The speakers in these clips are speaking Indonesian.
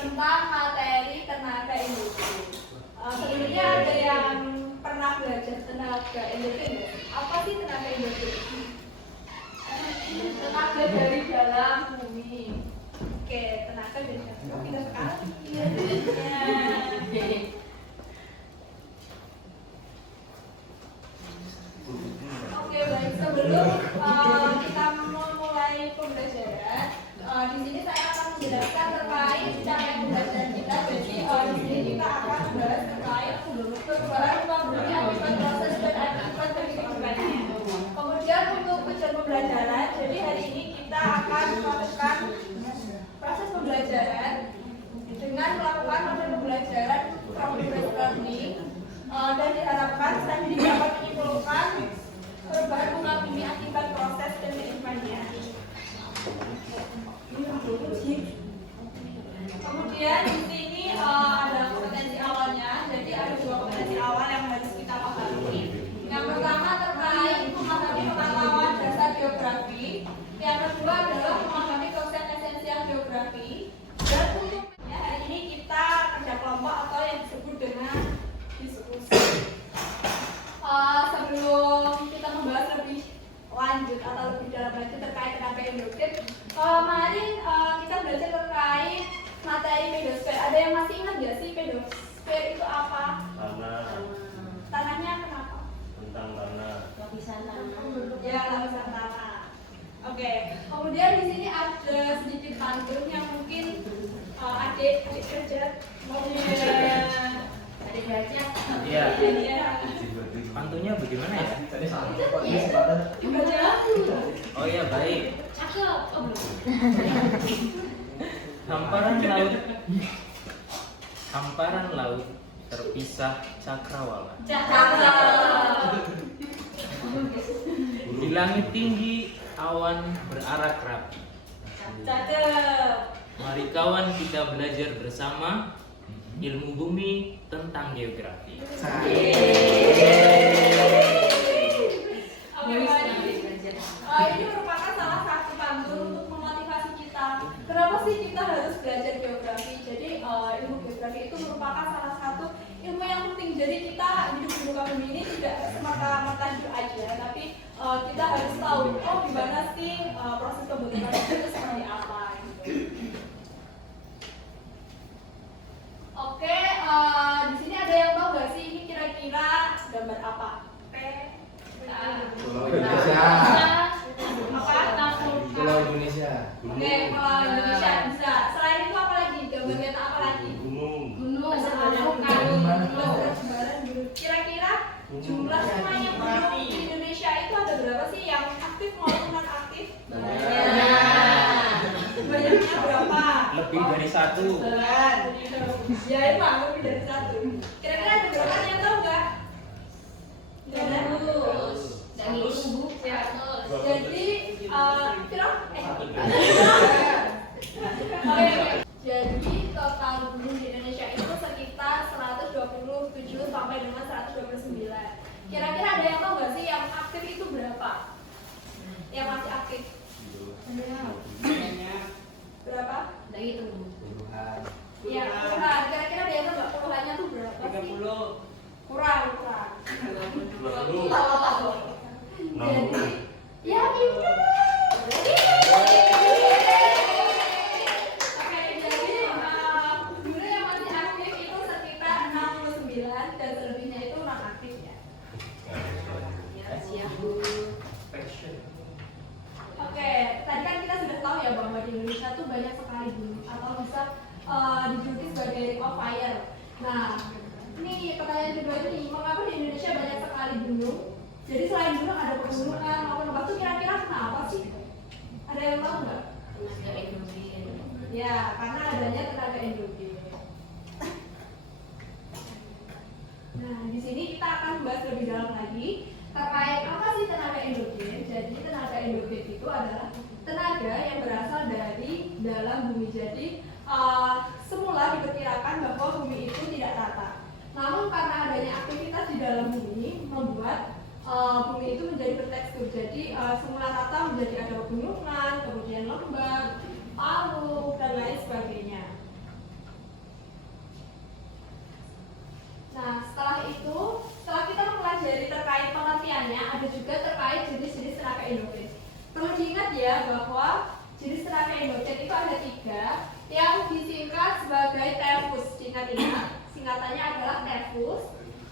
tentang materi tenaga industri. Sebelumnya ada yang pernah belajar tenaga industri? Apa sih tenaga industri? Tenaga dari dalam bumi. Oke, tenaga dari dalam bumi. Kita sekali. Oke, baik. Sebelum kita memulai pembelajaran, di sini saya akan menjelaskan terkait cara pembelajaran kita. Jadi di sini kita akan membahas terkait perubahan ruang bumi akibat proses dan akibat dari kehidupannya. Kemudian untuk tujuan pembelajaran, jadi hari ini kita akan melakukan proses pembelajaran dengan melakukan model pembelajaran problem-based learning, dan diharapkan studi dapat menyimpulkan perubahan muka bumi akibat proses dan kehidupannya. Kemudian di sini ada kompetensi awalnya. Jadi ada dua kompetensi awal yang harus kita pahami. Yang pertama terkait memahami pengetahuan dasar geografi. Yang kedua adalah memahami konsep esensial geografi. Dan untuknya hari ini kita kerja kelompok atau yang disebut dengan diskusi. Sebelum kita membahas lebih lanjut atau lebih dalam lagi terkait tenaga industri, kemarin kita belajar terkait materi pedosfer. Ada yang masih ingat nggak sih pedosfer itu apa? Tanah. Tanahnya kenapa? Tentang tanah. Lapisan tanah. Ya, lapisan tanah. Oke. Kemudian di sini ada sedikit pantun yang mungkin adik kerja mau adik baca. Iya. Iya. Pantunya bagaimana ya? Tadi salah. Oh iya, baik. Cakep. Oh, belum. Hamparan laut terpisah cakrawala. Di langit tinggi awan berarak rapi. Cakep. Mari kawan kita belajar bersama ilmu bumi tentang geografi. Ini merupakan salah satu pantun untuk memotivasi kita. Kenapa sih kita harus belajar geografi? Jadi ilmu geografi itu merupakan salah satu ilmu yang penting. Jadi kita hidup di muka bumi ini tidak semata-mata hidup aja, tapi kita harus tahu gimana sih proses pembentukan itu seperti apa. Gitu. Oke, di sini ada yang tahu nggak sih ini kira-kira gambar apa? Pulau Indonesia. Apa? Pulau Indonesia. Oke, Pulau Indonesia bisa. Selain itu apa lagi? Gambar nyata apa lagi? Gunung. Gunung. Kira-kira jumlah semuanya gunung di Indonesia itu ada berapa sih yang aktif maupun non aktif? Banyaknya berapa? Lebih dari satu. Ya emang lebih dari satu. Kira-kira ada berapa yang tahu nggak? Dan itu Ya. Jadi jadi total gunung di Indonesia itu sekitar 127 sampai dengan 129. Kira-kira ada yang tahu nggak sih yang aktif itu berapa? Yang masih aktif? Berapa? dari itu. Ya, kurang. Kira-kira ada yang tahu nggak puluhannya tuh berapa sih? Kurang. Tahu. Jadi, ya gitu. Oke, jadi gunung yang masih aktif itu sekitar 69 dan selebihnya itu non aktif ya. Siap. Oke, tadi kan kita sudah tahu ya bahwa di Indonesia tuh banyak sekali gunung atau bisa dijuluki Nah, ini pertanyaan kedua ini, mengapa di Indonesia banyak sekali gunung? Jadi selain gunung ada pegunungan maupun lembah itu kira-kira kenapa sih? Ada yang tahu nggak? Tenaga endogenen. Ya, karena adanya tenaga endogen. Nah, di sini kita akan bahas lebih dalam lagi terkait apa sih tenaga endogen. Jadi tenaga endogen itu adalah tenaga yang berasal dari dalam bumi. Jadi semula diperkirakan bahwa bumi itu tidak rata. Namun karena adanya aktivitas di dalam bumi membuat bumi itu menjadi bertekstur. Jadi semula rata menjadi ada pegunungan, kemudian lembah, palu, dan lain sebagainya. Nah, setelah itu, setelah kita mempelajari terkait pengertiannya, ada juga terkait jenis-jenis tenaga endogen. Perlu diingat ya bahwa jenis tenaga endogen itu ada 3 yang disingkat sebagai TEVUS. Ingat-ingat, singkatannya adalah TEVUS.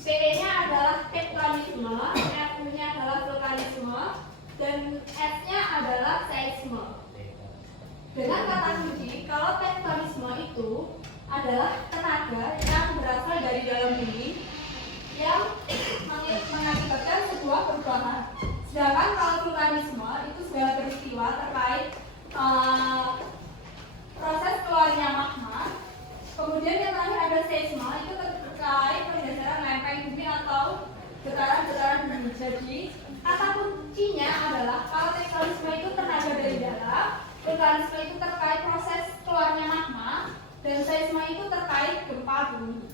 PE-nya adalah tektonisme, FU-nya adalah vulkanisme, dan S-nya adalah seisme. Dengan kata kunci, kalau tektonisme itu adalah tenaga yang berasal dari dalam bumi yang mengakibatkan sebuah perubahan. Sedangkan kalau vulkanisme itu segala peristiwa terkait proses keluarnya magma. Kemudian yang terakhir ada seisme, itu terkait pergeseran lempeng bumi atau getaran-getaran bumi. Jadi kata kuncinya adalah kalau tektonisme itu tenaga dari dalam, vulkanisme itu terkait proses keluarnya magma, dan seisme itu terkait gempa bumi.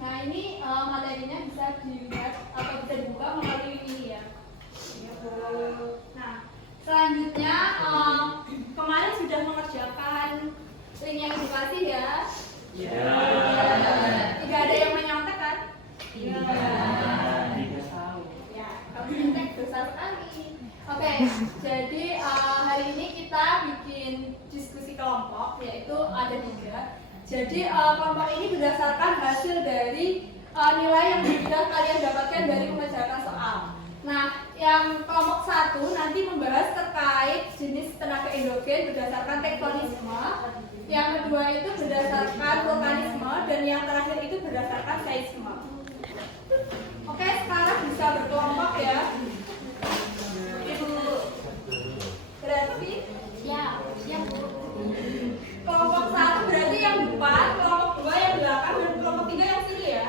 Nah, ini materinya bisa dilihat atau bisa dibuka melalui ini ya. Nah, selanjutnya kemarin sudah mengerjakan link yang dikasih ya. Tidak ada yang menyontek kan? Ya, kalau menyontek dosa sekali. Oke, jadi hari ini kita bikin diskusi kelompok, yaitu ada 3. Jadi kelompok ini berdasarkan hasil dari nilai yang sudah kalian dapatkan dari mengerjakan soal. Nah, yang kelompok 1 nanti membahas terkait jenis tenaga endogen berdasarkan tektonisme. Yang kedua itu berdasarkan vulkanisme, dan yang terakhir itu berdasarkan seisme. Oke, sekarang bisa berkelompok ya. Berarti Siap Bu. kelompok 1 berarti yang depan, kelompok 2 yang belakang, dan kelompok 3 yang sini ya.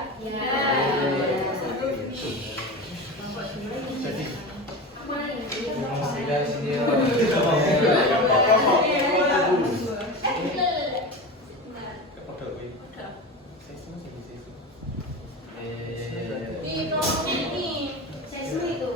Di kelompok ini seisme itu.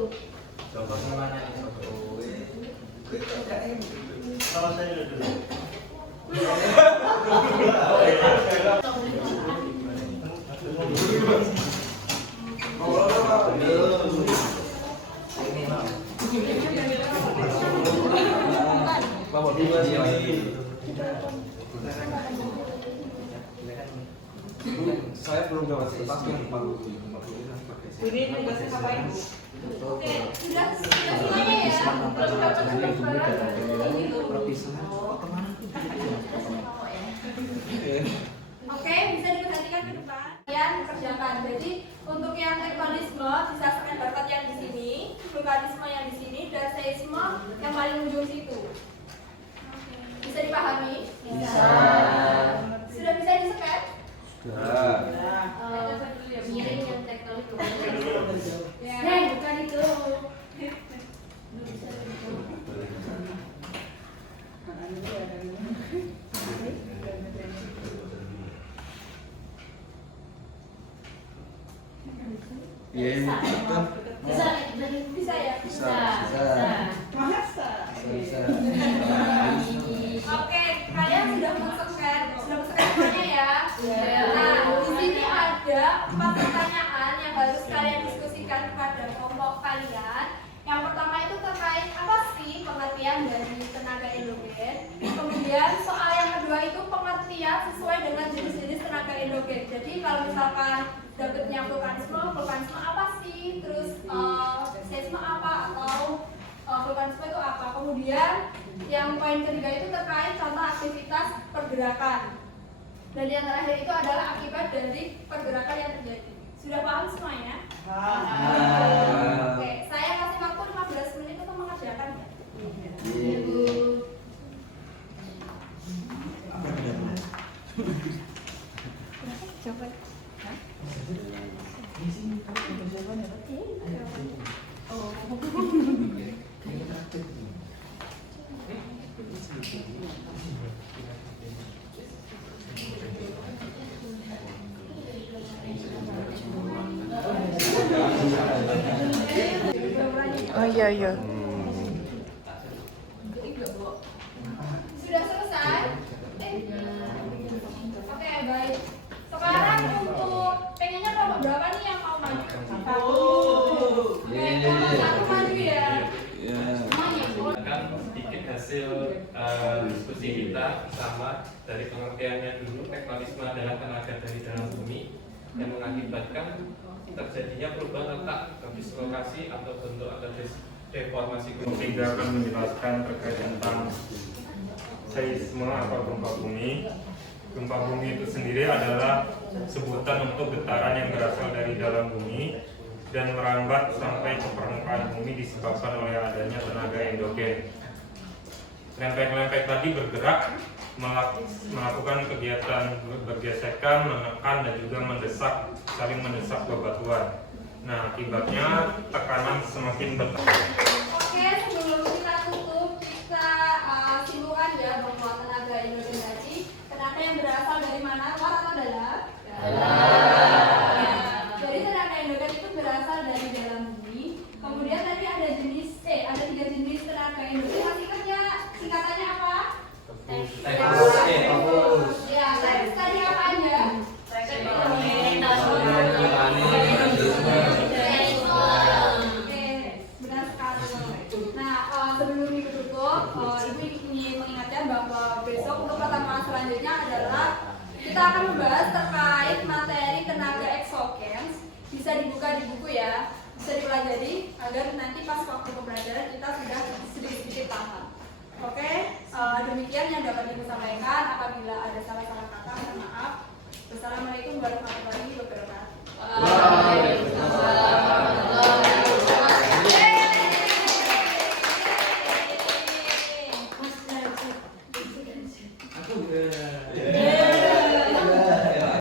Saya belum dapat kertas yang 40. Ini tugasnya ngapain Bu? Oke, sudah semuanya ya. Belum dapat Oke, bisa diperhatikan ke depan. Kalian kerjakan. Jadi untuk yang tektonisme bisa kalian dapat yang di sini, vulkanisme yang di sini, dan seisme yang paling ujung situ. Bisa dipahami? Bisa. Sudah bisa di-scan? Miring yang tektonik Ya. bukan itu. Iya, Bisa. Bisa ya? Bisa. Masa? Bisa. Oke, kalian sudah men-scan semuanya ya? Nah, di sini ada 4 pertanyaan yang harus kalian diskusikan kepada kelompok kalian. Yang pertama itu terkait apa sih pengertian dari tenaga endogen. Kemudian soal yang kedua itu pengertian sesuai dengan jenis-jenis tenaga endogen. Jadi kalau misalkan dapatnya vulkanisme apa sih? Terus seisme apa atau vulkanisme itu apa? Kemudian yang poin ketiga itu terkait contoh aktivitas pergerakan. Dan yang terakhir itu adalah akibat dari pergerakan yang terjadi. Sudah paham semuanya? Oke, saya kasih waktu 15 menit untuk mengerjakan. Iya, Bu. Coba. Oh iya iya. Sudah selesai? Oke, baik. Sekarang untuk pengennya kelompok berapa nih yang mau maju? Satu. Oke, kelompok satu maju ya. Semuanya, Bu. Akan sedikit hasil diskusi kita bersama dari pengertiannya dulu. Tektonisme adalah tenaga dari dalam bumi yang mengakibatkan terjadinya perubahan letak, dislokasi atau bentuk atau deformasi gunung. Tiga akan menjelaskan terkait tentang seisme atau gempa bumi. Gempa bumi itu sendiri adalah sebutan untuk getaran yang berasal dari dalam bumi dan merambat sampai ke permukaan bumi disebabkan oleh adanya tenaga endogen. Lempeng-lempeng tadi bergerak melakukan kegiatan bergesekan, menekan dan juga saling mendesak bebatuan. Nah, akibatnya tekanan semakin besar. Oke, sebelum kita tutup, kita simpulkan ya bahwa tenaga endogen tadi tenaga yang berasal dari mana? Luar atau dalam? Ya. Jadi tenaga endogen itu berasal dari dalam bumi. Kemudian tadi ada ada 3 jenis tenaga endogen. Masih ingat ya singkatannya apa? Ya, tadi apa aja? Oke, benar sekali. Nah, sebelum ditutup, Ibu ingin mengingatkan bahwa besok untuk pertemuan selanjutnya adalah kita akan membahas terkait materi tenaga eksogen. Bisa dibuka di buku ya, bisa dipelajari agar nanti pas waktu pembelajaran kita sudah sedikit-sedikit paham. Oke, demikian yang dapat Ibu sampaikan. Apabila ada salah-salah kata, mohon maaf. Wassalamualaikum warahmatullahi wabarakatuh.